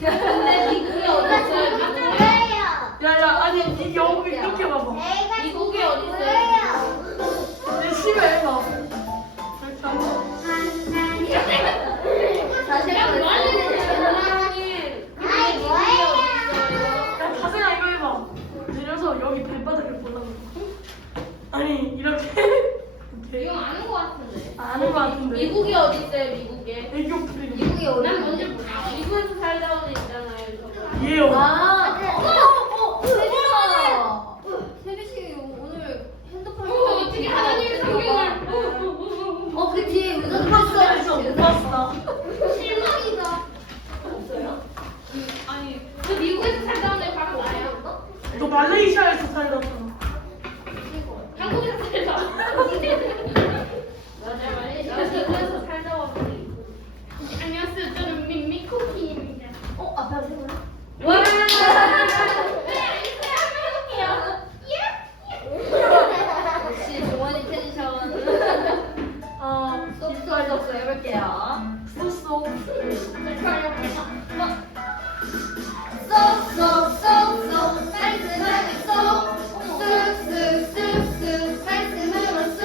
근데 미국이 어딨어요? 야야 아니 이 여기 이렇게 봐봐. 미국이 어딨어요? 내 심해 봐. 이렇게 한번. 사실 야 다생아 이거 해봐. 내려서 여기 발바닥을 보라고. 아니 이렇게. 이렇게. 이거 아는 거 같은데. 아는 거 같은데. 미국이 어딨어요? 미국에? 애교 프리고. 미국이 어디? 난 뭔지 몰라. 미국에서 살다 온 애 있잖아요. 저거. 얘요. 세빈씨 오늘 핸드폰 어떻게 하나님의 성경을? 그 뒤에 의자 못 봤어. 못 봤어. 실망이다. 없어요? 아니, 그 미국에서 살다 온 애 바로 나예요. 너 말레이시아에서 살았잖아. 한국에서 살다. 맞아, 말레이시아. 미국에서 살다 온 애. 안녕하세요. 저는 미코키입니다. 앞에 하세요. 와! 네, 알겠어요. 한번 해볼게요. 역시 동원이 텐션. 소프트 할수 없어 해볼게요. 쏘쏘. 쏙쏙쏙쏙 깔끔하게 쏙 쓱쓱쓱쓱 말씀으로 쓱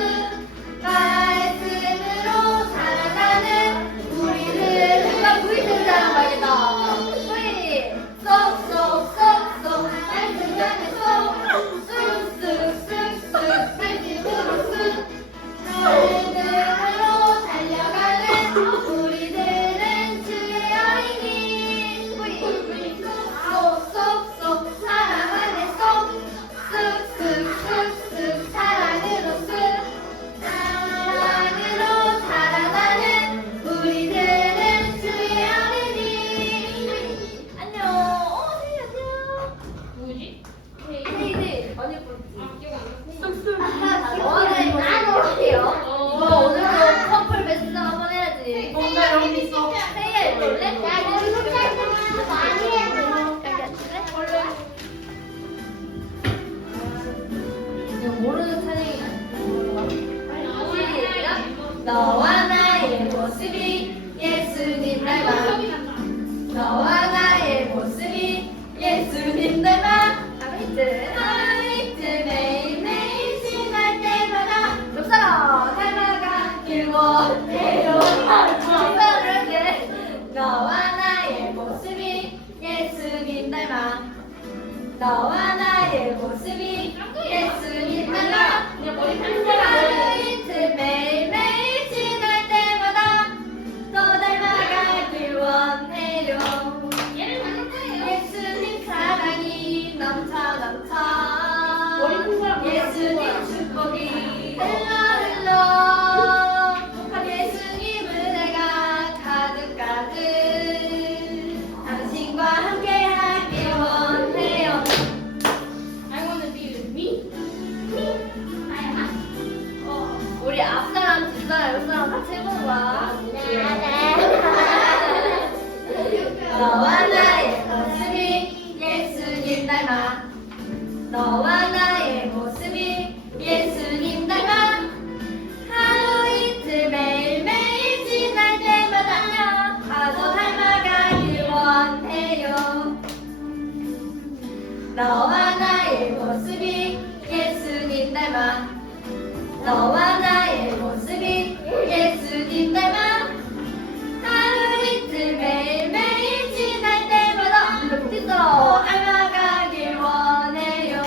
말씀으로 살아가는 우리를 누가 부위를 자랑하겠다. 우리 쏙쏙쏙쏙 말씀하게 쏙 쓱쓱쓱쓱 말씀으로 쓱 삶으로 달려가는 우리들은 주의 어린이. 우리 쏙쏙쏙 사랑 안에 쏙 쓱쓱쓱쓱 사랑으로 쓱 사랑으로 살아가는 우리들은 주의 어린이. 안녕. 안녕. 뭐지? 헤이디 언니 볼지. 아, 기억 안 나. 쓱쓱. 너는 나도 할게요. 이거 오늘도 커플 베스트 한번 해야지. 나 여기 있어. 헤이야 이거 올래? 야 여기 혼자 있으면 많이 해. 모르는 찬양이 시작. 너와 나의 모습이 예수님 닮아. 너와 나의 모습이 예수님 닮아. 하루이트 매일매일 지날 때마다 옆사람 닮아가길 원해요. 이렇게 너와 나의 모습이 예수님 닮아. 너와 나의 모습이 예수님 닮아. 그냥 머리 살짝 하루이트 매일매일 지날 때마다 더 닮아가길 원해요. 얘를 만들 거예요. 예수님 사랑이 넘쳐 머리 큰 사람 예수님 축복이 흘러 예수님 은혜가 가득가득 당신과 함께하길 원해요. I wanna be with me. 우리 앞사람 뒷사람 옆사람 같이 해보는 거야. 너와 나의 모습이 예수님 닮아. 너와 나의 모습이 예수님 닮아. 하루 이틀 매일매일 지날 때마다 더 닮아가길 원해요. 너와 나의 모습이 예수님 닮아. 너와 나의 모습이 예수님 닮아. 하루 이틀 매일매일 지날 때마다 더 닮아가길 원해요.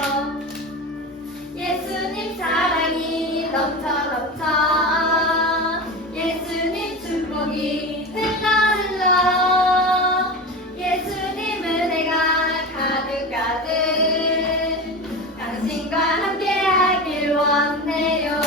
예수님 사랑이 넘쳐 예수님 축복이 흘러 예수님 은혜가 가득가득 당신과 함께하길 원해요.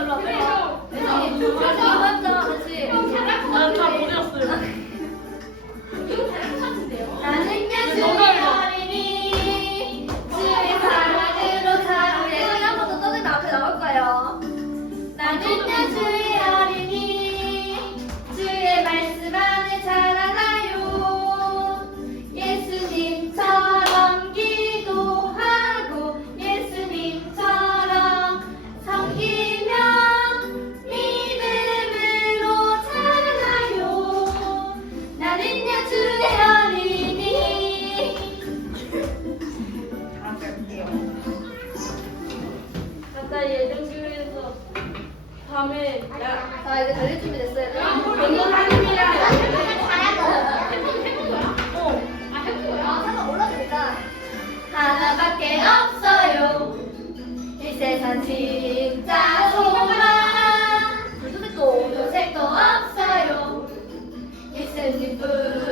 일로 와, 빨리 와. 세상에, 그렇지, 맞아, 그렇지. 난다 보내었어요. 이거 잘할 것 같은데요? 나는요 주의 어린이 주의 사랑으로 자라게. 우리 한번 더 떠들면 앞에 나올까요? 나는요 주의 어린이 주의 말씀 안에 자라나요. 예수님처럼 기도하고 예수님처럼 섬기며 믿음으로 자라나요. 나는요 주의 어린이. 다음 갈게요. 아까 예정교회에서 밤에 야 자 이제 달릴 준비 됐어요. 이거 다닙니다. 해본 거야? 어. 아, 해본 거야? 잠깐 올라도 될까? 하나밖에 없어요. 이 세상 진짜 소망. 둘도 색도 없어요.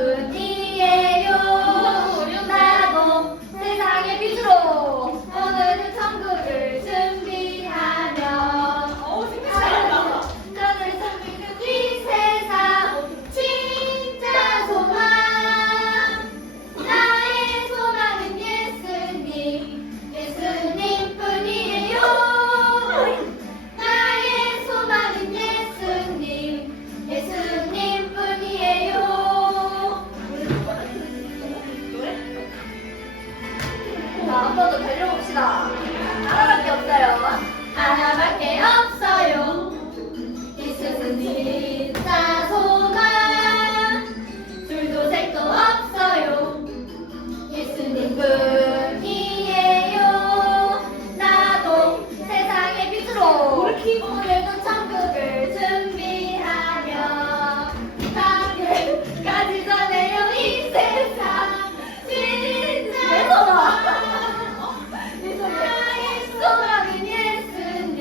예수님뿐이에요. 나도 세상의 빛으로 오늘은 천국을 준비하며 저를 섬기는 이 세상 진짜 소망. 나의 소망은 예수님, 예수님뿐이에요. 나의 소망은 예수님, 예수님뿐이에요. 자, 한 번 더 달려봅시다. 하나밖에 없어요. 하나밖에 없어요. 예수는 진짜 소망. 둘도 색도 없어요. 예수님뿐이에요. 나도 세상의 빛으로 오늘도 천국을 준비하며 가지 전해요 이 세상 진짜 소망. 나의 소망은 예수님,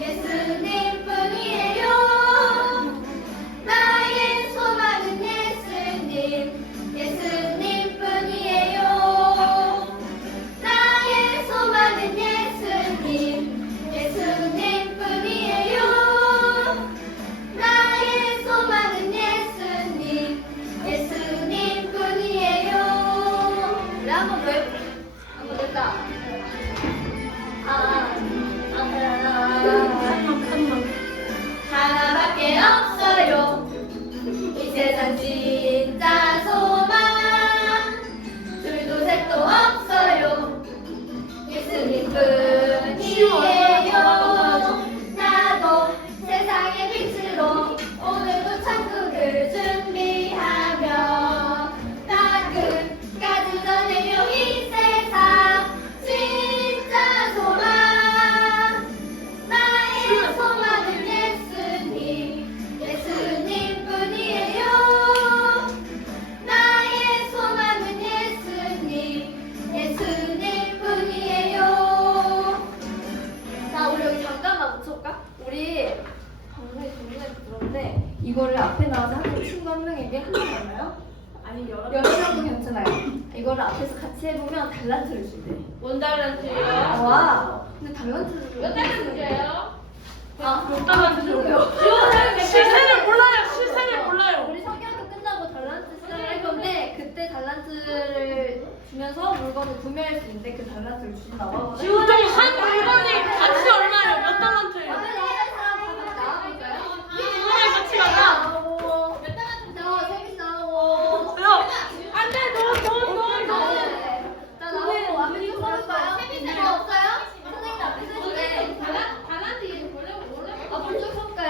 예수님뿐이에요. 나의 소망은 예수님, 예수님뿐이에요. 나의 소망은 예수님, 예수님뿐이에요. 나의 소망은 예수님, 예수님뿐이에요. 우리 한번 더 해볼게요. 한번 됐다. 하나밖에 없어요. 이 세상 진짜 소망. 둘도 색도 없어요. 예수님뿐이에요. 나도 세상의 빛으로 오늘도 천국을 준비하며 끝까지 전해요 이 세상 진짜 소망. 나의 소망은 예수님, 예수님뿐이에요. 나의 소망은 예수님, 예수님뿐이에요. 자, 우리 여기 잠깐만 멈춰볼까? 우리 방송에 정문에 들었는데 이거를 앞에 나와서 한 친구 한 명에게 한 명 얼마요? 아니 여러 여러 명도 괜찮아요. 이거를 앞에서 같이 해보면 달란트를 준대. 원 달란트예요. 와, 근데 달란트를 몇 달간 문제예요? 아, 몇 달란트요? 달란트 실세를 몰라요. 실세를 몰라요. 우리 성경도 끝나고 달란트 시작을 할 건데 그때 달란트를 주면서 물건을 구매할 수 있는데 그 달란트를 주신다고 하거든요. 보통 산 물건이 가치 얼마예요? 몇 달란트예요? 물건의 가치가 얼마? 몇 달간 문제? 왜요? 안돼 돈. 자, 나오고 앞에 좀 볼까요? 세빈 이거 없어요? 선생님 앞에 써줄게. 달란트 얘기 원래 앞으로 쭉 써볼까요?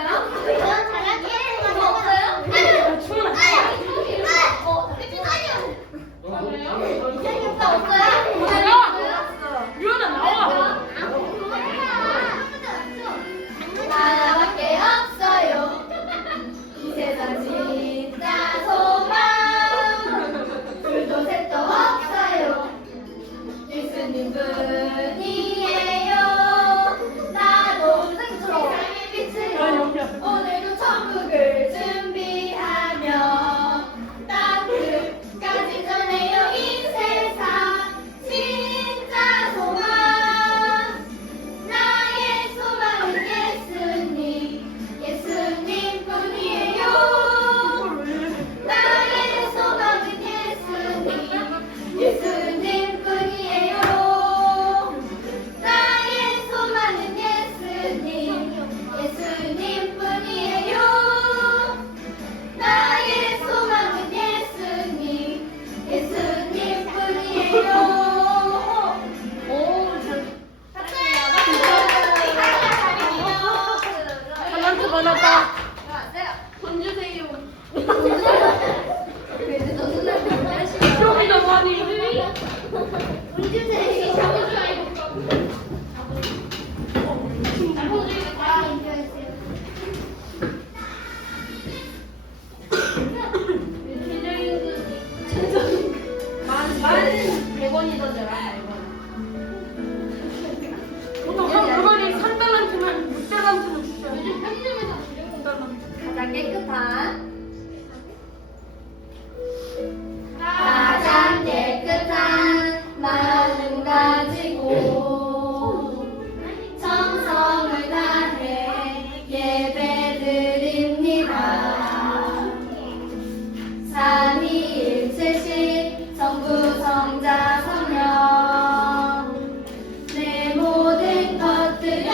화났다. 야, 내가 돈 주세요. 그 이제 너네한테 문제하시면 시험이다 많이. 돈 주세요. 잡은 줄 알고. 잡아주니까 다 인정했어요. 만 100원이던데라. 보통 한 그거리 3달란트면 6달란트는 주셔야 돼. 요즘 편의점에서 무조건 5달란트. 가장 깨끗한 가장 깨끗한 마음 가지고 정성을 다해 예배드립니다. 삼위일체신 성부 성자 성령 내 모든 것들여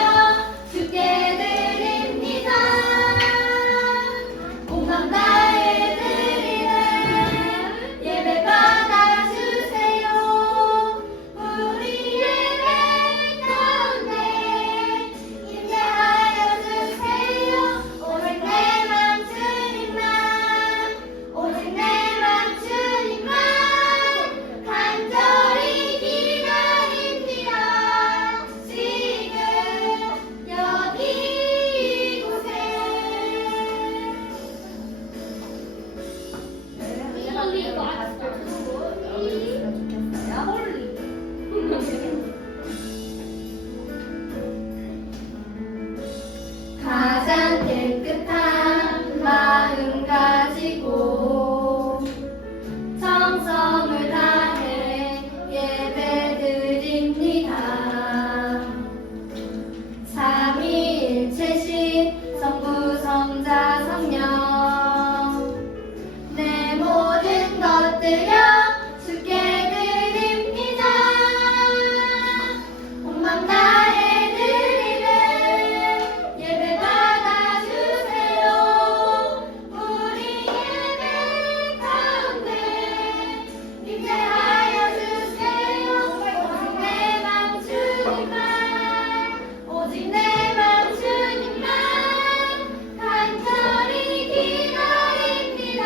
주께 드립니다. 온맘 다해 드리는 예배 받아주세요. 우리 예배 가운데 임재하여 주세요. 오직 내맘 주님만 오직 내맘 주님만 간절히 기다립니다. 지금 여기 이곳에 가장 깨끗한 마음 가지고 정성을 다해 예배드립니다. 삼위일체신 성부 성자 성령 내 모든 것들여 주께 드립니다. 온맘 다해 드리는 예배 받아주세요. 우리 예배 가운데 임재하여 주세요. 오직 내 맘 주님만 간절히 기다립니다.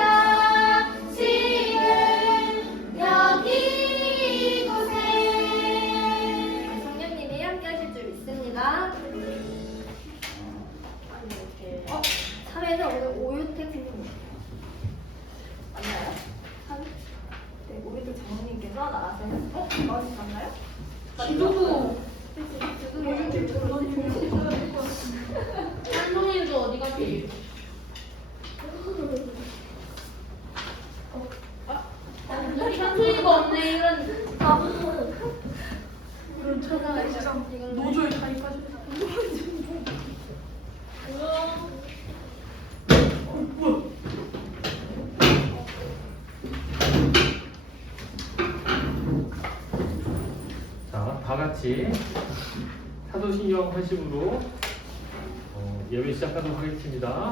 지금 여기 이곳에 성령님이 함께 하실 줄 믿습니다. 사회는 오늘 오유택 선생님 맞나요? 사회? 네, 오유택 장로님께서 나가세요. 맞나요? 기도부. 오유택 한송이도 어디 갔지? 우리 한송이가 없네 이런. 이런 천하가 노조에 가입하셨다. 뭐야? 자, 다 같이 사도신경 80으로 예배 시작하도록 하겠습니다.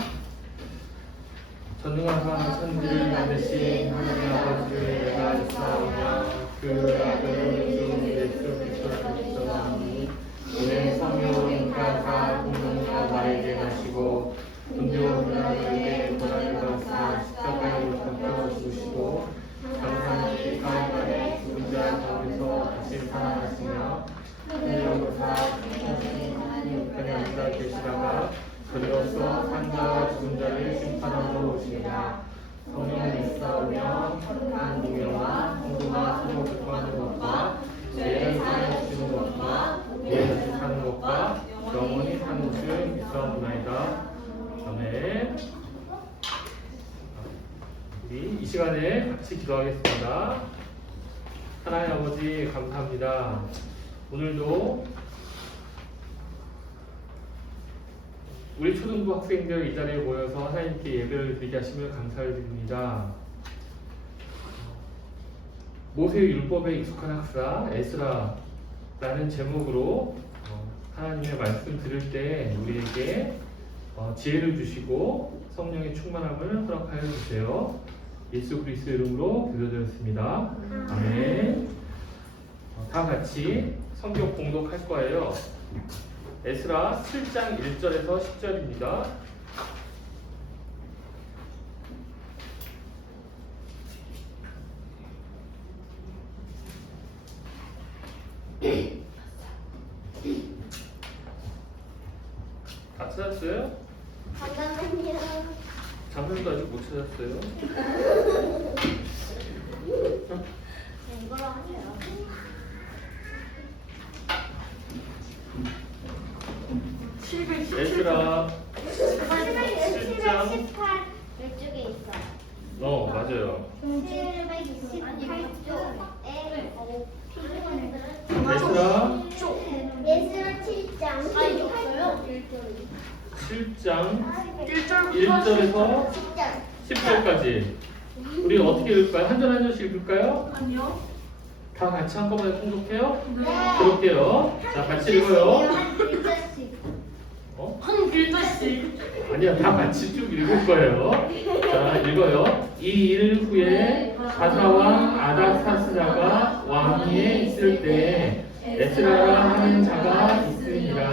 전능하사 천지를 만드신 하나님 아버지의 예가 있사오며 그 아들 중 예수 그리스도를 믿사오니 이는 성령은 가사 공동과 나에게 하시고 분교 문화들에게 고난을 받사 십자가에 박혀 죽으시고 장사는 가운데 죽은 자 가운데서 다시 살아나시며 하늘로사 하나님 하나님과 계시다가 그리로서 산자와 죽은 자를 심판하러 오시리라. 성령을 믿사오며 거룩한 공예와 성도가 서로 교통하는 것과 죄를 사하여 주시는 것과 예수 사는 것과 영원히 사는 것을 믿사옵나이다. 아멘. 우리 이 시간에 같이 기도하겠습니다. 하나님 아버지 감사합니다. 오늘도 우리 초등부 학생들 이 자리에 모여서 하나님께 예배를 드리게 하시며 감사를 드립니다. 모세의 율법에 익숙한 학사 에스라라는 제목으로 하나님의 말씀 들을 때 우리에게 지혜를 주시고 성령의 충만함을 허락하여 주세요. 예수 그리스도 이름으로 기도드렸습니다. 아멘. 다 같이 성경 공독할 거예요. 에스라 7장 1절에서 10절입니다. 찾았어요? 잠깐만요. 장면도 아직 못 찾았어요. 이걸로 하세요. 얘들아, 718 이쪽에 있어요. 맞아요. 728쪽에 얘들아, 예술 7장. 아, 이거 없어요? 7장 1절부터 1절에서 10장. 10절까지. 우리 어떻게 읽을까요? 한 절 한 절씩 읽을까요? 아니요. 다 같이 한꺼번에 통독해요? 네. 그럴게요. 자, 같이 읽어요. 한 글자씩. 한 글자씩. 아니야, 다 같이 쭉 읽을 거예요. 자, 읽어요. 이 일 후에 바사왕 아닥사스다가 왕위에 있을 때에 에스라라 하는 자가 있으니라.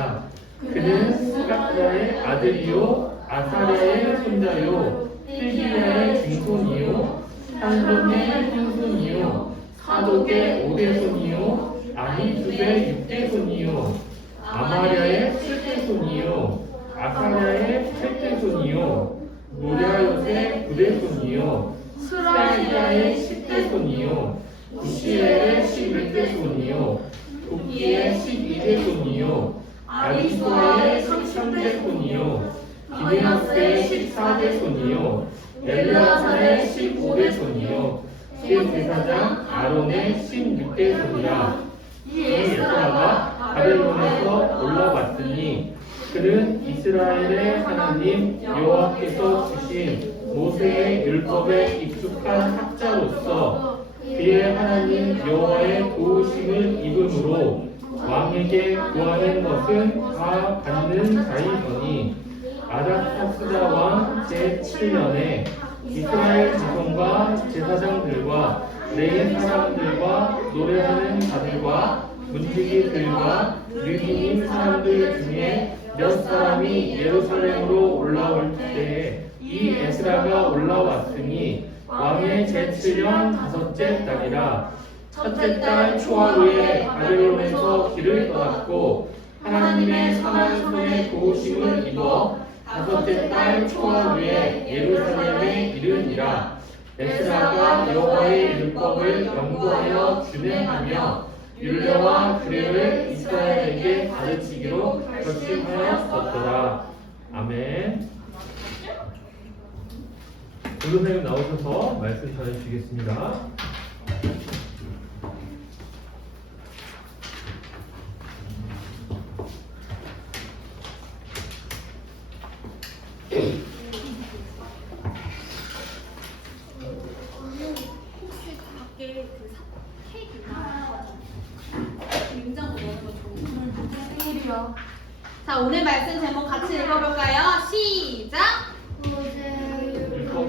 그는 스가랴의 아들이요 아사랴의 손자요 필기야의 중손이요 한손의 형손이요 사독의 오대손이요 아히두의 육대손이요 아마랴의 칠대손이요 아사랴의 칠대손이요 무랴요의 구대손이요 스라이야의 십대손이요 구시엘의 11대손이요 도기의 12대손이요 아리소아의 13대손이요 기네아스의 14대손이요 엘르아살의 15대손이요 제사장 아론의 16대손이라. 이 에스라가 바벨론에서 올라왔으니 그는 이스라엘의 하나님 여호와께서 주신 모세의 율법에 익숙한 학자로서 그의 하나님 여호와의 도우심을 입음으로 왕에게 구하는 것은 다 받는 자이더니 아닥사스다 왕 제7년에 이스라엘 자손과 제사장들과 레위 사람들과 노래하는 자들과 문지기들과 르비님 사람들 중에 몇 사람이 예루살렘으로 올라올 때에 이 에스라가 올라왔으니 왕의 제7년 다섯째 달이라. 첫째 달 초하루에 바벨론에서 길을 떠났고 하나님의 선한 손에 도우심을 입어 다섯째 달 초하루에 예루살렘에 이르니라. 에스라가 여호와의 율법을 연구하여 준행하며 율례와 규례를 이스라엘에게 가르치기로 결심하였었더라. 아멘. 교수님 나오셔서 말씀 전해주시겠습니다. 혹시 밖에 그 케이크나 냉장고 넣는 거 좋은 생일이야. 자, 오늘 말씀 제목 같이 읽어볼까요? 시작!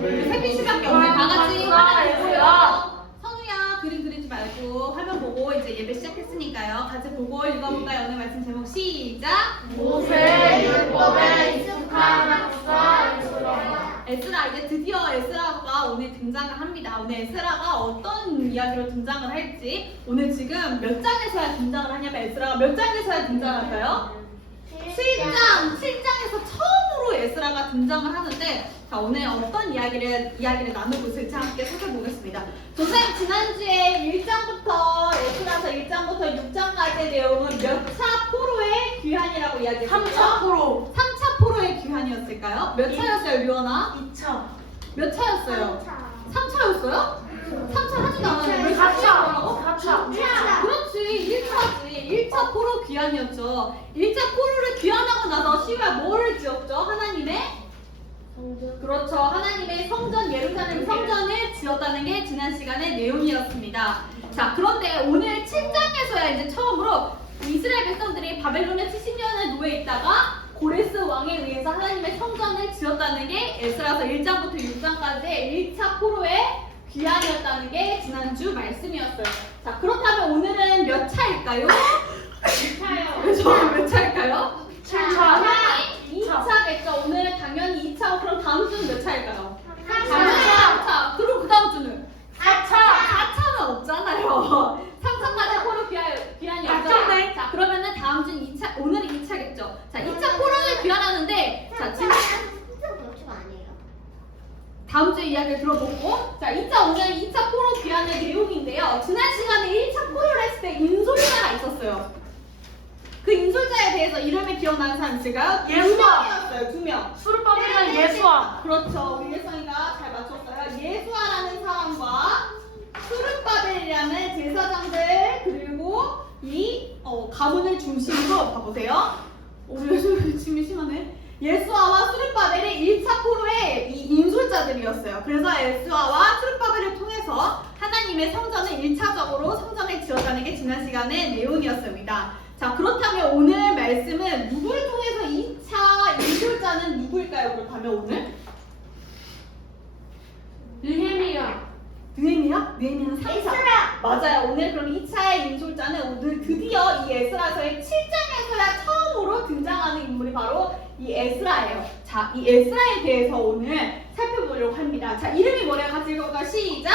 햇빛 시밖에 없네. 다 같이 화면 보고요. 성우야, 그림 그리지 말고 화면 보고 이제 예배 시작했으니까요. 같이 보고 읽어볼까요? 오늘 말씀 제목 시작! 모세 율법에 익숙한 학사 에스라. 에스라, 이제 드디어 에스라가 오늘 등장을 합니다. 오늘 에스라가 어떤 이야기로 등장을 할지, 오늘 지금 몇 장에서야 등장을 하냐면 에스라가 몇 장에서야 등장할까요? 7장에서 처음으로 에스라가 등장을 하는데, 자, 오늘 어떤 이야기를 나누고 있을지 함께 살펴보겠습니다. 선생님, 지난주에 1장부터 에스라서 1장부터 6장까지의 내용은 몇 차 포로의 귀환이라고 이야기했죠? 3차 포로. 3차 포로의 귀환이었을까요? 몇 차였어요, 류원아? 2차. 몇 차였어요? 3차였어요? 3차 하지도 않았는데 왜 4차. 4차. 그렇지, 1차지. 1차 포로 귀환이었죠. 1차 포로를 귀환하고 나서 시가 뭐를 지었죠? 하나님의? 그렇죠. 하나님의 성전, 예루살렘 성전을 지었다는 게 지난 시간의 내용이었습니다. 자, 그런데 오늘 7장에서야 이제 처음으로 이스라엘 백성들이 바벨론에 70년을 노예 있다가 고레스 왕에 의해서 하나님의 성전을 지었다는 게 에스라서 1장부터 6장까지의 1차 포로의 귀환이었다는 게 지난주 말씀이었어요. 자, 그렇다면 오늘은 몇 차일까요? 2차요. 그래서 몇 차일까요? 7차. 2차겠죠. 오늘은 당연히 2차고, 그럼 다음 주는 몇 차일까요? 3차. 3차. 그럼 그 다음 주는? 4차. 4차는 없잖아요. 3차까지 포로 귀환이었죠. 맞췄네. 자, 그러면은 다음 주는 2차, 오늘은 2차겠죠. 자, 2차 포로를 귀환하는데, 자, 다음 주에 이야기를 들어보고 자 2차 오늘 2차 포로 귀환의 내용인데요. 지난 시간에 1차 포로를 했을 때 인솔자가 있었어요. 그 인솔자에 대해서 이름이 기억나는 사람 있을까요? 예수아. 2명이었어요. 2명. 수르바벨이랑 예수아. 그렇죠. 우리 예성이가 잘 맞췄어요. 예수아라는 사람과 수르바벨이라는 제사장들 그리고 이 가문을 중심으로 봐보세요. 우리 예수이 심하네. 예수아와 수르바벨이 1차 포로의 이 인솔자들이었어요. 그래서 예수아와 수르바벨을 통해서 하나님의 성전을 1차적으로 성전을 지어가는 게 지난 시간의 내용이었습니다. 자, 그렇다면 오늘 말씀은 누구를 통해서 2차 인솔자는 누구일까요? 그렇다면 오늘? 느헤미야. 느헤미야는 3차. 맞아요. 오늘 그럼 2차의 인솔자는 오늘 드디어 이 에스라서의 7장에서야 처음으로 등장하는 인물이 바로 이 에스라예요. 자, 이 에스라에 대해서 오늘 살펴보려고 합니다. 자, 이름이 뭐래요? 같이 읽어볼까요? 시작!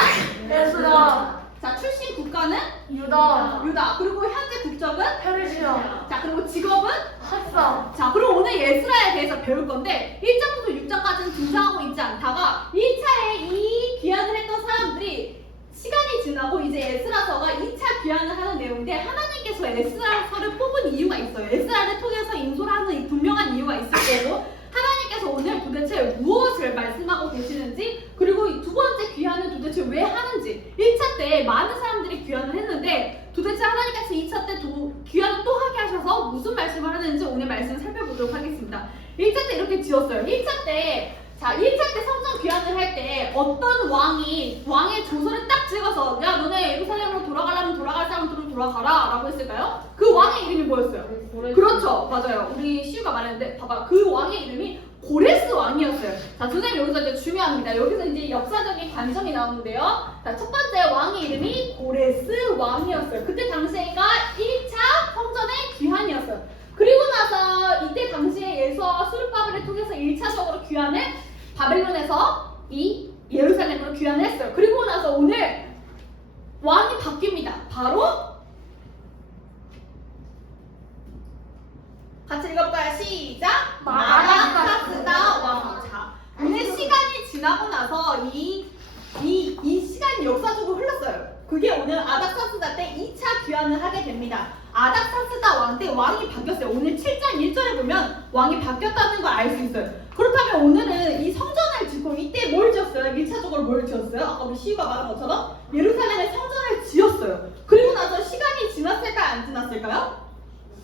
에스라. 자, 출신 국가는 유다. 유다. 그리고 현재 국적은 페르시아. 자, 그리고 직업은 학사. 자, 그럼 오늘 에스라에 대해서 배울 건데 1장부터 6장까지는 등장하고 있지 않다가 1차에 이 귀환을 했던 사람들이 시간이 지나고 이제 에스라서가 2차 귀환을 하는 내용인데 하나님께서 에스라서를 뽑은 이유가 있어요. 에스라를 통해서 인솔하는 이 분명한 이유가 있을 거고 하나님께서 오늘 도대체 무엇을 말씀하고 계시는지 그리고 이 두 번째 귀환은 도대체 왜 하는지 1차 때 많은 사람들이 귀환을 했는데 도대체 하나님께서 2차 때 귀환을 또 하게 하셔서 무슨 말씀을 하는지 오늘 말씀을 살펴보도록 하겠습니다. 1차 때 이렇게 지었어요. 1차 때 자, 1차 때 성전 귀환을 할 때 어떤 왕의 조서를 딱 찍어서 야 너네 예루살렘으로 돌아가려면 돌아갈 사람들은 돌아가라 라고 했을까요? 그 왕의 이름이 뭐였어요? 그렇죠. 맞아요. 우리 시우가 말했는데 봐봐. 그 왕의 이름이 고레스 왕이었어요. 자, 선생님 여기서 이제 중요합니다. 여기서 이제 역사적인 관점이 나오는데요. 자, 첫 번째 왕의 이름이 고레스 왕이었어요. 그때 당시에가 1차 성전의 귀환이었어요. 그리고 나서 이때 당시에 예수와 수르바벨을 통해서 1차적으로 귀환을 바벨론에서 이 예루살렘으로 귀환을 했어요. 그리고 나서 오늘 왕이 바뀝니다. 바로 같이 읽어볼까요? 시작! 마다사스다 왕. 자, 오늘 시간이 지나고 나서 이 시간이 역사적으로 흘렀어요. 그게 오늘 아닥사스다 때 2차 귀환을 하게 됩니다. 아닥사스다 왕 때 왕이 바뀌었어요. 오늘 7장 1절에 보면 왕이 바뀌었다는 걸 알 수 있어요. 그렇다면 오늘은 이 성전을 짓고 이때 뭘 지었어요? 1차적으로 뭘 지었어요? 아까 우리 시우가 말한 것처럼 예루살렘에 성전을 지었어요. 그리고 나서 시간이 지났을까요? 안 지났을까요?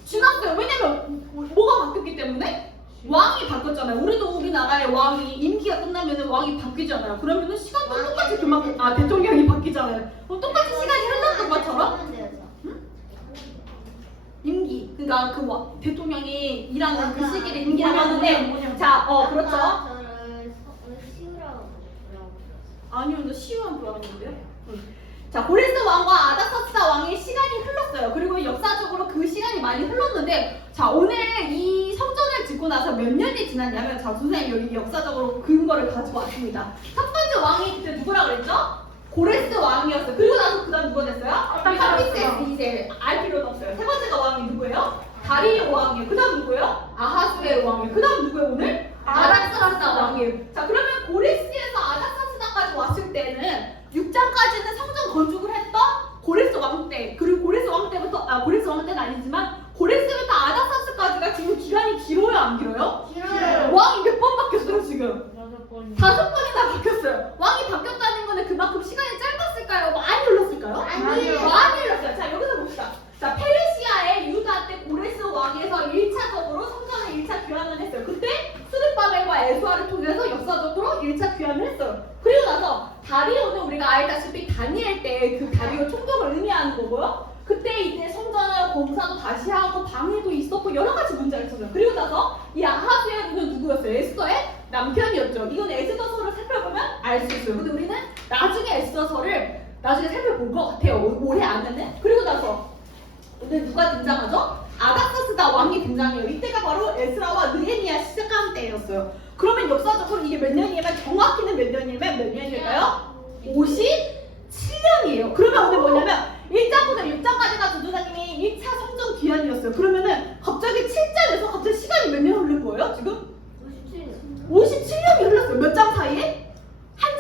지났어요. 왜냐면 뭐가 바뀌었기 때문에? 왕이 바뀌었잖아요. 우리나라의 왕이 임기가 끝나면 왕이 바뀌잖아요. 그러면은 시간도 똑같이 그만큼 대통령이 바뀌잖아요. 똑같이 시간이 흘렀던 것처럼 임기, 그러니까 그 대통령이 일하는 그 시기를 임기라고 하는데 자, 그렇죠. 아니요, 너 시우한 좋아하는데요? 자, 고레스 왕과 아닥사스다 왕의 시간이 흘렀어요. 그리고 역사적으로 그 시간이 많이 흘렀는데 자, 오늘 이 성전을 짓고 나서 몇 년이 지났냐면 자, 선생님 여기 역사적으로 근거를 가지고 왔습니다. 첫 번째 왕이 그때 누구라 그랬죠? 고레스 왕이었어요. 그리고 나서 그 다음 누가 됐어요? 탐비세스 이제 알 필요는 없어요. 세 번째가 왕이 누구예요? 다리오 왕이에요. 그 다음 누구예요? 아하수에로 왕이에요. 그 다음 누구예요 오늘? 아닥사스다 왕이에요. 자, 그러면 고레스에서 아닥사스다까지 왔을 때는 6장까지는 성전 건축을 했던 고레스 왕 때, 그리고 고레스 왕 때부터 고레스 왕 때는 아니지만 고레스부터 아닥사스까지가 지금 기간이 길어요, 안 길어요? 길어요. 왕이 몇 번 바뀌었어요 지금? 5번. 5번이나 바뀌었어요. 왕이 바뀌었다는 거는 그만큼 시간이 짧았을까요? 많이 흘렀을까요? 아니에요. 많이 흘렀어요. 자, 여기서 봅시다. 자, 페르시아의 유다 때 고레스 왕에서 1차적으로 성전을 1차 귀환을 했어요. 그때 수르바벨과 에스라를 통해서 역사적으로 1차 귀환을 했어요. 그리고 나서 다리오는 우리가 알다시피 다니엘 때 그 다리오 총독을 의미하는 거고요. 그때 이제 성전을 공사도 다시 하고 방해도 있었고 여러 가지 문제가 있었어요. 그리고 나서 이 아하스야는 누구였어요? 에스더의 남편이었죠. 이건 에스더서를 살펴보면 알 수 있어요. 근데 우리는 나중에 에스더서를 나중에 살펴본 것 같아요. 올해 안에는. 그리고 나서 오늘 누가 등장하죠? 아닥사스다 왕이 등장해요. 이때가 바로 에스라와 느헤미야 시작하는 때였어요. 그러면 역사적으로 이게 몇 년이냐면 정확히는 몇 년이냐면 몇 년일까요? 57년이에요. 그러면 오늘 뭐냐면 1장부터 6장까지 가서 누나님이 1차 성전 귀환이었어요. 그러면은 갑자기 7장에서 갑자기 시간이 몇 년 흐른 거예요? 지금? 57년이 흘렀어요. 몇 장 사이에? 한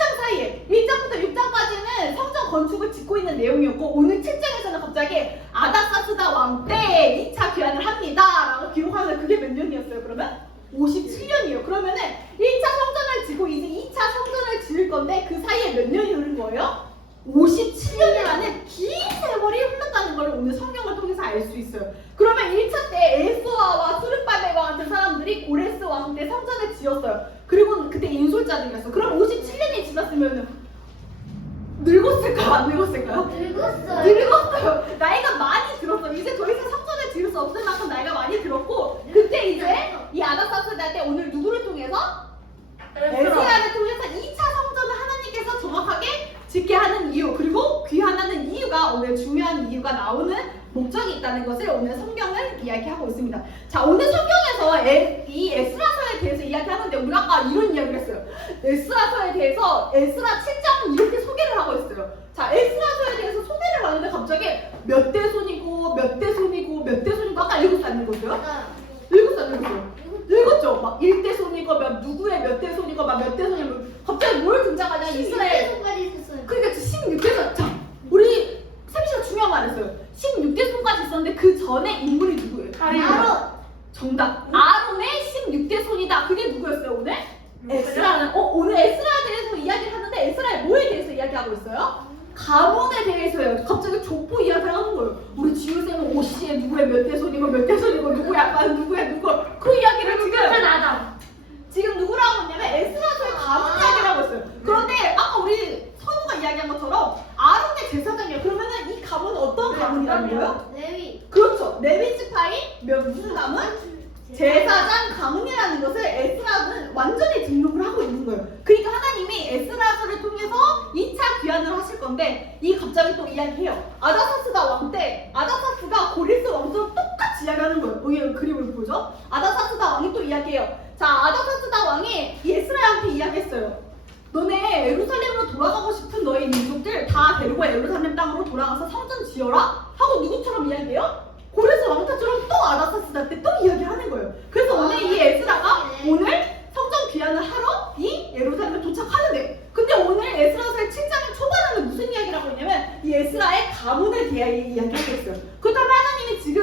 건축을 짓고 있는 내용이었고 오늘 7장에서는 갑자기 아닥사스다 왕 때 2차 귀환을 합니다 라고 기록하는데 그게 몇 년이었어요 그러면? 57년이에요. 그러면은 1차 성전을 짓고 이제 2차 성전을 지을 건데 그 사이에 몇 년이 흐른 거예요? 57년이라는 긴 세월이 흘렀다는 걸 오늘 성경을 통해서 알 수 있어요. 그러면 1차 때 에스와와 스룹바벨과 같은 사람들이 고레스 왕 때 성전을 지었어요. 그리고 그때 인솔자들이었어. 그럼 57년이 지났으면 늙었을까요? 안 늙었을까요? 늙었어요. 늙었어요. 나이가 많이 들었어. 이제 더 이상 성전을 지을 수 없을 만큼 나이가 많이 들었고 그때 이제 이 아닥사스다 때 오늘 누구를 통해서? 에스라를 통해서 2차 성전을 하나님께서 정확하게 짓게 하는 이유 그리고 귀환하는 이유가 오늘 중요한 이유가 나오는 목적이 있다는 것을 오늘 성경을 이야기하고 있습니다. 자 오늘 성경에서 이 에스라서에 대해서 이야기하는데 우리가 아까 이런 이야기를 했어요. 에스라서에 대해서 에스라 7장 이렇게 소개를 하고 있어요. 자 에스라서에 대해서 소개를 하는데 갑자기 몇 대 손이고 몇 대 손이고 몇 대 손이고 아까 읽었어 안 읽었어요? 읽었어요. 읽었죠? 막 1대 손이고 누구의 몇 대 손이고 막 몇 대 손이고 갑자기 뭘 등장하냐 이스라엘 손까지 있었어요. 그러니까 16대 손 자 우리 세미 씨가 중요한 말 했어요 16대 손까지 있었는데 그 전에 인물이 누구예요? 아론. 정답 아론의 16대 손이다 그게 누구였어요 오늘? 에스라는 오늘 에스라에 대해서 이야기를 하는데 에스라의 뭐에 대해서 이야기하고 있어요? 가문에 대해서요. 갑자기 족보 이야기를 하는 거예요. 우리 지우쌤은 오씨의 누구의 몇 대 손이고 몇 대 손이고 누구의 아빠는 누구의 누구 그 이야기를 지금 누구라고 했냐면 에스라서의 가문 이야기를 하고 있어요. 그런데 아까 우리 선우가 이야기한 것처럼 아론의 제사장이에요. 그러면은 이 가문은 어떤 가문이라는 거예요? 레위. 그렇죠. 레위 지파의 무슨 가문? 제사장 가문이라는 것을 에스라는 완전히 등록을 하고 있는 거예요. 그러니까 하나님이 에스라서를 통해서 2차 귀환을 하실 건데 이 갑자기 또 이야기해요. 아닥사스다 왕 때 아닥사스가 고레스 왕처럼 똑같이 이야기하는 거예요. 여기 그림을 보죠. 아닥사스다 왕이 또 이야기해요. 자 아닥사스다 왕이 에스라한테 이야기했어요. 너네 예루살렘으로 돌아가고 싶은 너희 민족들 다 데리고 예루살렘 땅으로 돌아가서 성전 지어라? 하고 누구처럼 이야기해요? 고레스 왕타처럼 또 아닥사스다 때 또 이야기하는 거예요. 그래서 오늘 이 에스라가 오늘 성전 귀환을 하러 이 예루살렘에 도착하는데 근데 오늘 에스라서의 7장 초반에는 무슨 이야기를 하고 있냐면 이 에스라의 가문에 대해 이야기하고 있어요. 그렇다면 하나님이 지금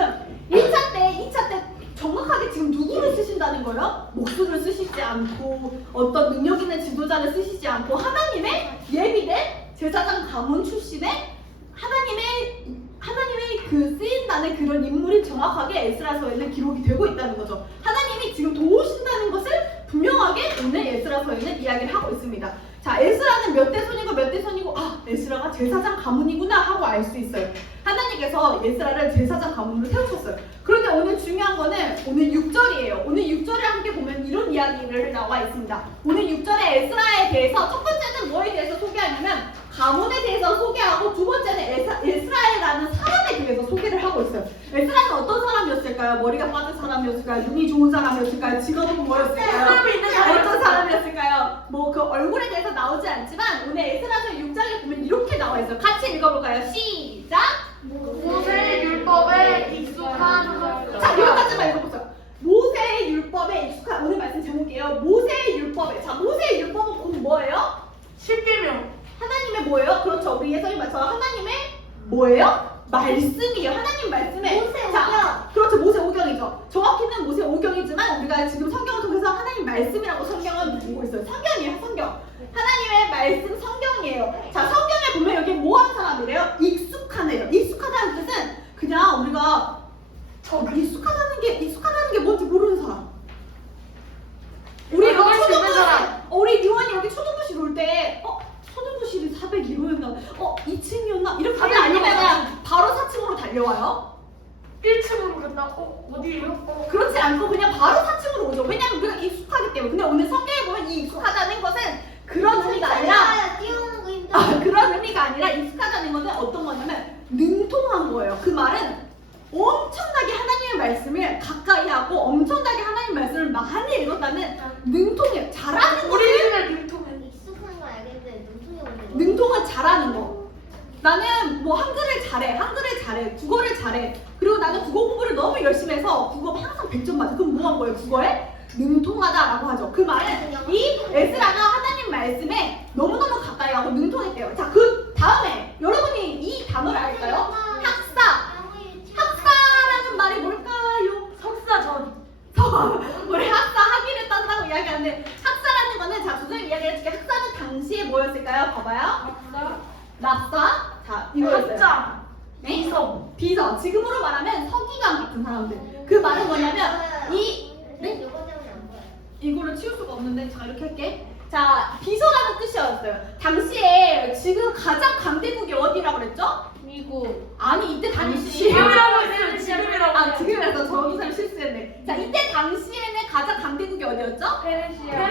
1차 때 2차 때 정확하게 지금 누구를 쓰신다는 거예요? 목수를 쓰시지 않고 어떤 능력 있는 지도자를 쓰시지 않고 하나님의 예비된 제사장 가문 출신의 하나님의 그 쓰인다는 그런 인물이 정확하게 에스라서에는 기록이 되고 있다는 거죠. 하나님이 지금 도우신다는 것을 분명하게 오늘 에스라서에는 이야기를 하고 있습니다. 자, 에스라는 몇 대 손이고 몇 대 손이고 에스라가 제사장 가문이구나 하고 알 수 있어요. 하나님께서 에스라를 제사장 가문으로 세우셨어요. 그런데 오늘 중요한 거는 오늘 6절이에요. 오늘 6절을 함께 보면 이런 이야기를 나와 있습니다. 오늘 6절에 에스라에 대해서 첫 번째는 뭐에 대해서 소개하냐면 가문에 대해서 소개하고 두 번째는 에스라라는 사람에 대해서 소개를 하고 있어요. 에스라는 어떤 사람이었을까요? 머리가 빠진 사람이었을까요? 눈이 좋은 사람이었을까요? 직업은 뭐였을까요? 어떤 사람이었을까요? 뭐 그 얼굴에 대해서 나오지 않지만 오늘 에스라서 6장에 보면 이렇게 나와 있어요. 같이 읽어볼까요? 시작! 모세의 율법에 익숙한 자, 여기까지만 읽어보세요. 모세의 율법에 익숙한 오늘 말씀 제목이에요. 모세의 율법에. 자, 모세의 율법은 곧 뭐예요? 10계명. 하나님의 뭐예요? 그렇죠. 우리 예성이 말처럼 하나님의 뭐예요? 말씀이에요. 하나님 말씀에. 모세 자, 그렇죠. 모세 오경이죠. 정확히는 모세 오경이지만 우리가 지금 성경을 통해서 하나님 말씀이라고 성경은 보고 있어요. 성경이에요. 성경. 하나님의 말씀 성경이에요. 자, 성경에 보면 여기 뭐 하는 사람이래요? 익숙하네요. 익숙하다는 뜻은 그냥 우리가 익숙하다는 게 뭔지 모르는 사람. 우리 여기 할수 있는 초등부실, 사람. 우리 유원이 여기 초등부실 올 때, 초등부실이 401호였나? 2층이었나? 이렇게 하면 아니면 그냥 바로 4층으로 달려와요? 1층으로 갔나? 어디에요? 그렇지 않고 그냥 바로 4층으로 오죠. 왜냐면 우리가 익숙하기 때문에. 근데 오늘 성경에 보면 이 익숙하다는 것은 그런 의미가 아니라 뛰어오는 거 힘들어. 그런 의미가 아니라 익숙하다는 것은 어떤 거냐면 능통한 거예요. 그 말은 엄청나게 하나님의 말씀을 가까이 하고 엄청나게 하나님 말씀을 많이 읽었다는 능통이에요. 잘하는 우리 것을 집에 능통해. 익숙한 건 알겠는데 눈통이 오는데. 능통은 잘하는 거. 나는 뭐 한글을 잘해, 국어를 잘해. 그리고 나는 국어 공부를 너무 열심히 해서 국어 항상 100점 맞아. 그럼 뭐 한 거예요? 국어에 능통하다라고 하죠. 그 말은 이 에스라가 하나님 말씀에 너무너무 가까이 하고 능통했대요. 자, 그 다음에 거는 자 선생님 이야기해 줄게. 학사는 당시에 뭐였을까요? 봐봐요. 납사. 자 이거였어요. 학자. 네? 비서. 지금으로 말하면 서기관 같은 사람들. 그 말은 뭐냐면 이 네? 이거를 치울 수가 없는데 자 이렇게 할게. 자 비서라는 뜻이었어요. 당시에 지금 가장 강대국이 어디라고 그랬죠? 미국. 아니 이때 당시 지금이라고 했어요. 지금이라고. 아 지금이라서 정의사를 실수했네. 자 이때 당시에는 가장 강대국이 어디였죠? 페르시아.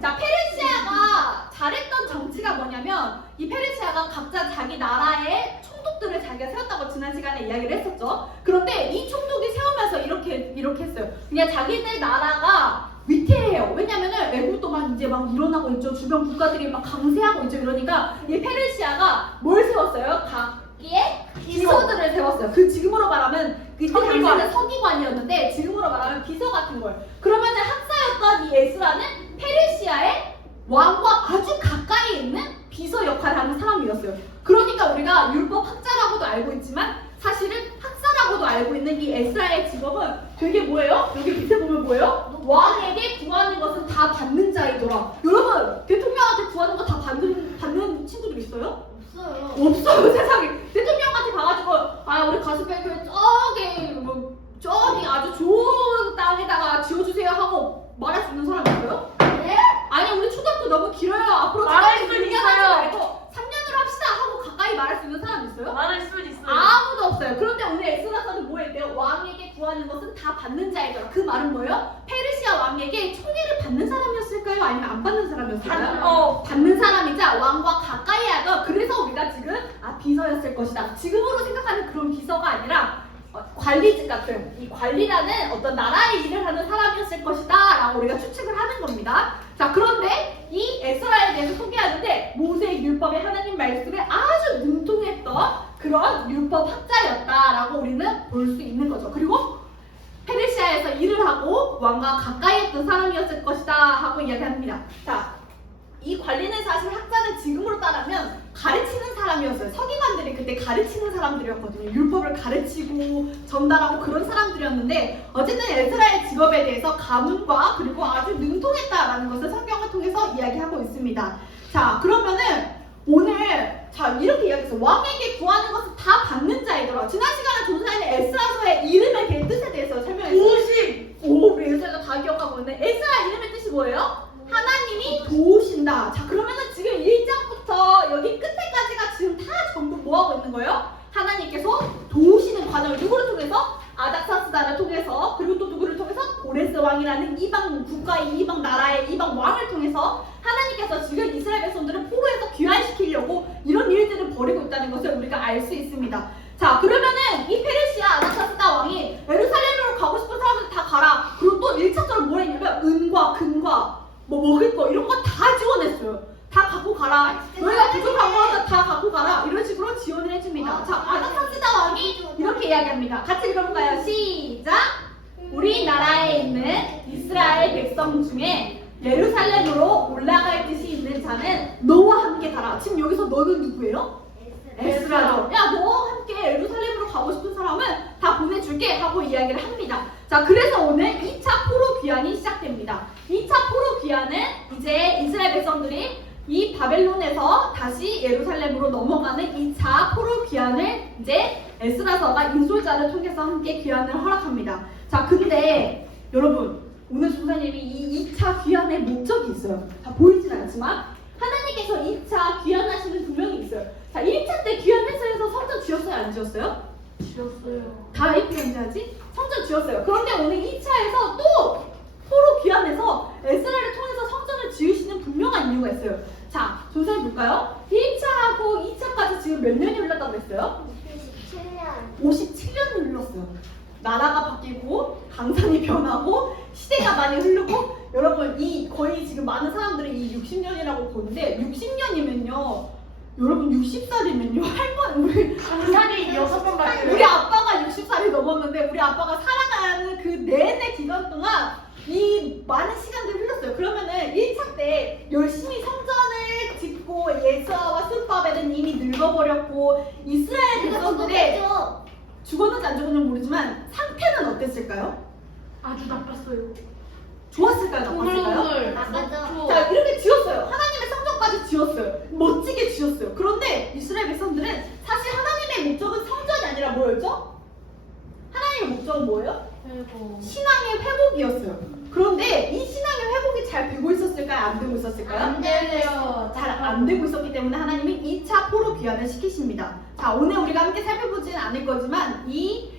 자 페르시아가 잘했던 정치가 뭐냐면 이 페르시아가 각자 자기 나라의 총독들을 자기가 세웠다고 지난 시간에 이야기를 했었죠. 그런데 이 총독이 세우면서 이렇게 했어요. 그냥 자기들 나라가 위태해요. 왜냐면은 애국도 막 이제 막 일어나고 있죠. 주변 국가들이 막 강세하고 있죠. 이러니까 이 페르시아가 뭘 세웠어요? 각기의 비서들을 세웠어요. 그 지금으로 말하면 그때 당시에는 서기관이었는데 지금으로 말하면 비서 같은 걸. 그러면은 학사였던 이 에스라는 페르시아의 왕과 아주 가까이 있는 비서 역할을 하는 사람이었어요. 그러니까 우리가 율법 학자라고도 알고 있지만 사실은 학사라고도 알고 있는 이 에스라의 직업은 되게 뭐예요? 여기 밑에 보면 뭐예요? 왕에게 구하는 것은 다 받는 자이더라. 여러분 대통령한테 구하는 거 다 받는 친구들 있어요? 없어요 세상에. 대통령한테 가가지고 아 우리 가스밸브에 저기 아주 좋은 땅에다가 지어주세요 하고 말할 수 있는 사람 있어요? 네? 아니 우리 초등학교 너무 길어요. 앞으로 말할 초등학교 수 6년 있어요. 하지 말고 3년으로 합시다 하고 가까이 말할 수 있는 사람 있어요? 말할 수 있어요. 아무도 없어요. 그런데 오늘 에스라서는 뭐 했대요? 왕에게 구하는 것은 다 받는 자이더라. 그 말은 뭐예요? 페르시아 왕에게 총애를 받는 사람이었을까요? 아니면 안 받는 사람이었을까요? 받는 사람이자 왕과 가까이 하던. 그래서 우리가 지금 비서였을 것이다. 지금으로 생각하는 그런 비서가 아니라 관리직 같은 이 관리라는 어떤 나라의 일을 하는 사람이었을 것이다 라고 우리가 추측을 하는 겁니다. 자 그런데 이 에스라에 대해서 소개하는데 모세의 율법의 하나님 말씀에 아주 능통했던 그런 율법 학자였다라고 우리는 볼 수 있는 거죠. 그리고 페르시아에서 일을 하고 왕과 가까이 했던 사람이었을 것이다 하고 이야기합니다. 자, 이 관리는 사실 학자는 지금으로 따르면 가르치는 사람이었어요. 서기관들이 그때 가르치는 사람들이었거든요. 율법을 가르치고 전달하고 그런 사람들이었는데 어쨌든 에스라의 직업에 대해서 가문과 그리고 아주 능통했다라는 것을 성경을 통해서 이야기하고 있습니다. 자 그러면은 오늘 자 이렇게 이야기했어요. 왕에게 구하는 것은 다 받는 자이더라. 지난 시간에 조사에는 에스라서의 이름의 뜻에 대해서 설명했어요. 우리 에스라가 다 기억하고 있네. 에스라 이름의 뜻이 뭐예요? 하나님이 도우신다. 자 그러면은 지금 1장부터 여기 끝에까지가 지금 다 전부 뭐하고 있는 거예요? 하나님께서 도우시는 과정을 누구를 통해서? 아닥사스다를 통해서 그리고 또 누구를 통해서? 고레스 왕이라는 이방 국가의 이방 나라의 이방 왕을 통해서 하나님께서 지금 이스라엘 백성들을 포로에서 귀환시키려고 이런 일들을 벌이고 있다는 것을 우리가 알 수 있습니다. 자 그러면은 이 페르시아 아닥사스다 왕이 예루살렘으로 가고 싶은 사람들 다 가라. 그리고 또 1차적으로 뭘 했냐면 은과 금과 뭐 먹을 거 이런 거 다 지원했어요. 다 갖고 가라. 너희가 부족한 거 다 갖고 가라. 이런 식으로 지원을 해줍니다. 자, 아닥사스다 왕이 이렇게 이야기합니다. 같이 읽어볼까요? 시작! 우리나라에 있는 이스라엘 백성 중에 예루살렘으로 올라갈 뜻이 있는 자는 너와 함께 가라. 지금 여기서 너는 누구예요? 에스라죠. 야, 너와 함께 예루살렘으로 가고 싶은 사람은 다 보내줄게 하고 이야기를 합니다. 자, 그래서 오늘 2차 포로 귀환이 시작됩니다. 2차 포로 귀환은 이제 이스라엘 백성들이 이 바벨론에서 다시 예루살렘으로 넘어가는 2차 포로 귀환을 이제 에스라서가 인솔자를 통해서 함께 귀환을 허락합니다. 자, 근데 여러분 오늘 조사님이 이 2차 귀환의 목적이 있어요. 다 보이진 않지만 하나님께서 2차 귀환하시는 분명히 있어요. 자, 1차 때 귀환했어요 해서 성전 지었어요? 안 지었어요? 지었어요. 다 왜 귀환하지? 성전 지었어요. 그런데 오늘 2차에서 또 포로 귀환해서 에스라를 통해서 성전을 지으시는 분명한 이유가 있어요. 자, 조사해 볼까요? 1차하고 2차까지 지금 몇 년이 흘렀다고 했어요? 57년이 흘렀어요. 나라가 바뀌고 강산이 변하고 시대가 많이 흐르고 여러분 이 거의 지금 많은 사람들이 이 60년이라고 보는데 60년이면요 여러분 60살이면요 할머니 우리 강산이 6번 바뀌어요. 우리 아빠가 60살이 넘었는데 우리 아빠가 살아가는 그 내내 기간 동안 이 많은 시간들이 흘렀어요. 그러면은 1차 때 열심히 성전을 짓고 예수아와 스룹바벨은 이미 늙어버렸고 이스라엘 백성들의 죽었는지 안 죽었는지 모르지만 상태는 어땠을까요? 아주 나빴어요. 좋았을까요? 나빴을까요? 신앙의 회복이었어요. 그런데 이 신앙의 회복이 잘 되고 있었을까요? 안 되고 있었을까요? 안 되네요. 잘 안 되고 있었기 때문에 하나님이 2차 포로 귀환을 시키십니다. 자, 오늘 우리가 함께 살펴보지는 않을 거지만 이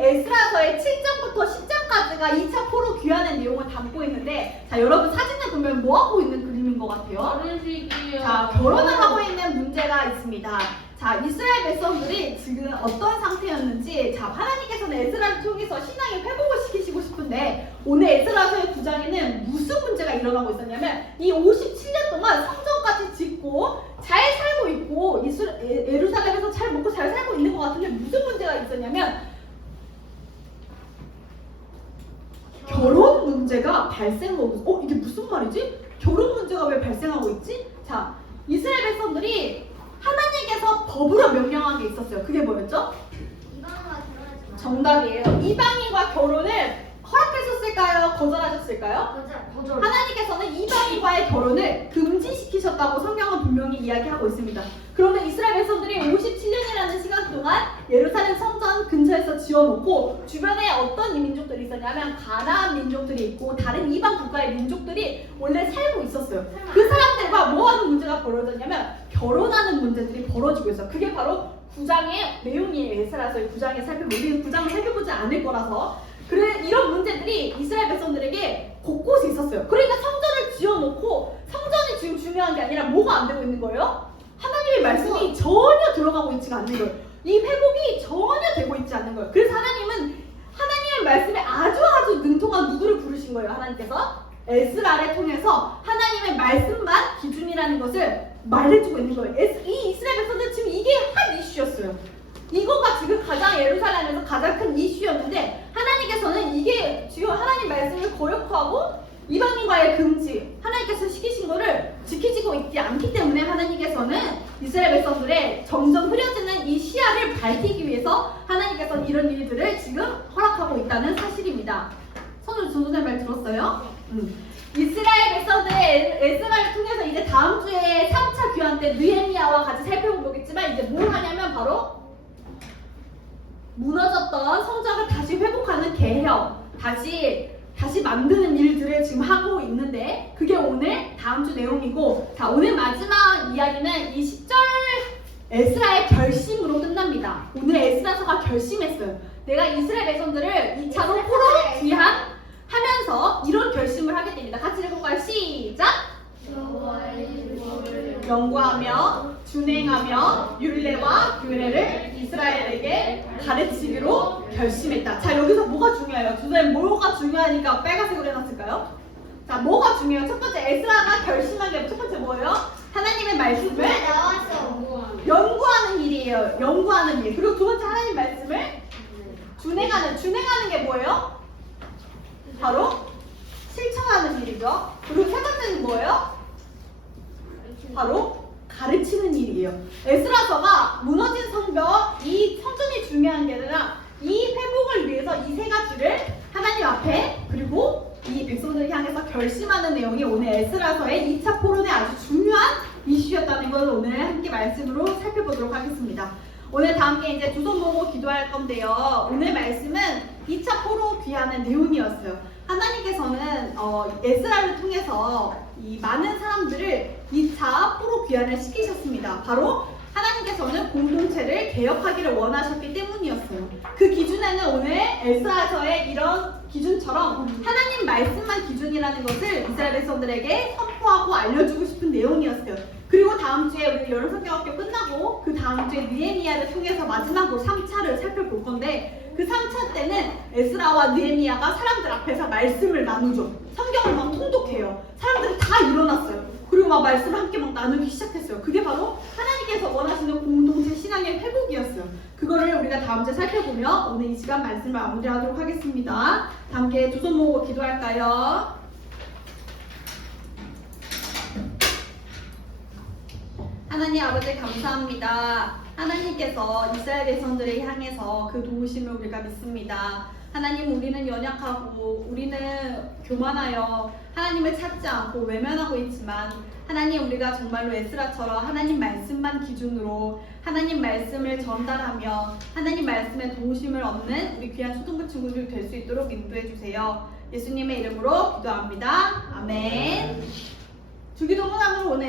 에스라서의 7장부터 10장까지가 2차 포로 귀환의 내용을 담고 있는데, 자, 여러분 사진을 보면 뭐 하고 있는 그림인 것 같아요? 결혼식이요. 자, 결혼을 하고 있는 문제가 있습니다. 자, 이스라엘 백성들이 지금 어떤 상태였는지, 자, 하나님께서는 에스라를 통해서 신앙의 회복을 시키시고 싶은데, 오늘 에스라서의 9장에는 무슨 문제가 일어나고 있었냐면, 이 57년 동안 성전까지 짓고 잘 살고 있고 예루살렘에서 잘 먹고 잘 살고 있는 것 같은데 무슨 문제가 있었냐면 결혼 문제가 발생하고 있어. 이게 무슨 말이지? 결혼 문제가 왜 발생하고 있지? 자, 이스라엘 백성들이 하나님께서 법으로 명령한 게 있었어요. 그게 뭐였죠? 정답이에요. 이방인과 결혼을 허락하셨을까요? 거절하셨을까요? 거절. 하나님께서는 이방인과의 결혼을 금지시키셨다고 성경은 분명히 이야기하고 있습니다. 그러면 이스라엘 백성들이 57년이라는 시간 동안 예루살렘 성전 근처에서 지어놓고 주변에 어떤 민족들이 있었냐면 가나안 민족들이 있고 다른 이방 국가의 민족들이 원래 살고 있었어요. 그 사람들과 뭐하는 문제가 벌어졌냐면 결혼하는 문제들이 벌어지고 있어요. 그게 바로 9장의 내용이에요. 에스라서의 9장에 우리는 9장을 살펴보지 않을 거라서. 그래, 이런 문제들이 이스라엘 백성들에게 곳곳에 있었어요. 그러니까 성전을 지어놓고 성전이 지금 중요한 게 아니라 뭐가 안 되고 있는 거예요? 하나님의 말씀이 전혀 들어가고 있지가 않는 거예요. 이 회복이 전혀 되고 있지 않는 거예요. 그래서 하나님은 하나님의 말씀에 아주 능통한 누구를 부르신 거예요. 하나님께서 에스라를 통해서 하나님의 말씀만 기준이라는 것을 말해주고 있는 거예요. 이 이스라엘 백성들 지금 이게 한 이슈였어요. 이거가 지금 가장 예루살렘에서 가장 큰 이슈였는데 하나님께서는 이게 지금 하나님 말씀을 거역하고 이방인과의 금지, 하나님께서 시키신 거를 지키지고 있지 않기 때문에 하나님께서는 이스라엘 백성들의 점점 흐려지는 이 시야를 밝히기 위해서 하나님께서는 이런 일들을 지금 허락하고 있다는 사실입니다. 선생님 말 들었어요? 이스라엘 백성들 에스라를 통해서 이제 다음 주에 3차 귀환 때 느헤미야와 같이 살펴보겠지만 이제 뭘 하냐면 바로 무너졌던 성전을 다시 회복하는 개혁, 다시 만드는 일들을 지금 하고 있는데 그게 오늘 다음 주 내용이고, 자, 오늘 마지막 이야기는 이 10절 에스라의 결심으로 끝납니다. 오늘 에스라서가 결심했어요. 내가 이스라엘 백성들을 2차로 포로 귀환하면서 이런 결심을 하게 됩니다. 같이 읽어볼까요? 시작! 연구하며 준행하며 율례와 규례를 이스라엘에게 가르치기로 결심했다. 자, 여기서 뭐가 중요해요? 선생님 뭐가 중요하니까 빨간색으로 해놨을까요? 자, 뭐가 중요해요? 첫 번째 에스라가 결심한 게 첫 번째 뭐예요? 하나님의 말씀을 연구하는 일이에요. 연구하는 일. 그리고 두 번째 하나님 말씀을 준행하는 게 뭐예요? 바로 실천하는 일이죠. 그리고 세 번째는 뭐예요? 바로 가르치는 일이에요. 에스라서가 무너진 성벽, 이 성전이 중요한 게 아니라 이 회복을 위해서 이 세 가지를 하나님 앞에 그리고 이 백성들을 향해서 결심하는 내용이 오늘 에스라서의 2차 포로의 아주 중요한 이슈였다는 걸 오늘 함께 말씀으로 살펴보도록 하겠습니다. 오늘 다 함께 이제 두 손 모으고 기도할 건데요. 오늘 말씀은 2차 포로 귀환의 내용이었어요. 하나님께서는 에스라를 통해서 이 많은 사람들을 2차 포로 귀환을 시키셨습니다. 바로 하나님께서는 공동체를 개혁하기를 원하셨기 때문이었어요. 그 기준에는 오늘 에스라서의 이런 기준처럼 하나님 말씀만 기준이라는 것을 이스라엘 백성들에게 선포하고 알려주고 싶은 내용이었어요. 그리고 다음 주에 우리 여름 성경학교 끝나고 그 다음 주에 느헤미야를 통해서 마지막으로 3차를 살펴볼 건데 그 3차 때는 에스라와 느헤미야가 사람들 앞에서 말씀을 나누죠. 성경을 막 통독해요. 사람들이 다 일어났어요. 그리고 막 말씀을 함께 막 나누기 시작했어요. 그게 바로 하나님께서 원하시는 공동체 신앙의 회복이었어요. 그거를 우리가 다음 주에 살펴보며 오늘 이 시간 말씀을 마무리하도록 하겠습니다. 다 함께 두 손 모으고 기도할까요? 하나님 아버지 감사합니다. 하나님께서 이스라엘 백성들을 향해서 그 도우심을 우리가 믿습니다. 하나님, 우리는 연약하고 우리는 교만하여 하나님을 찾지 않고 외면하고 있지만 하나님, 우리가 정말로 에스라처럼 하나님 말씀만 기준으로 하나님 말씀을 전달하며 하나님 말씀의 도우심을 얻는 우리 귀한 초등부 친구들 될 수 있도록 인도해 주세요. 예수님의 이름으로 기도합니다. 아멘. 주기도문함으로 오늘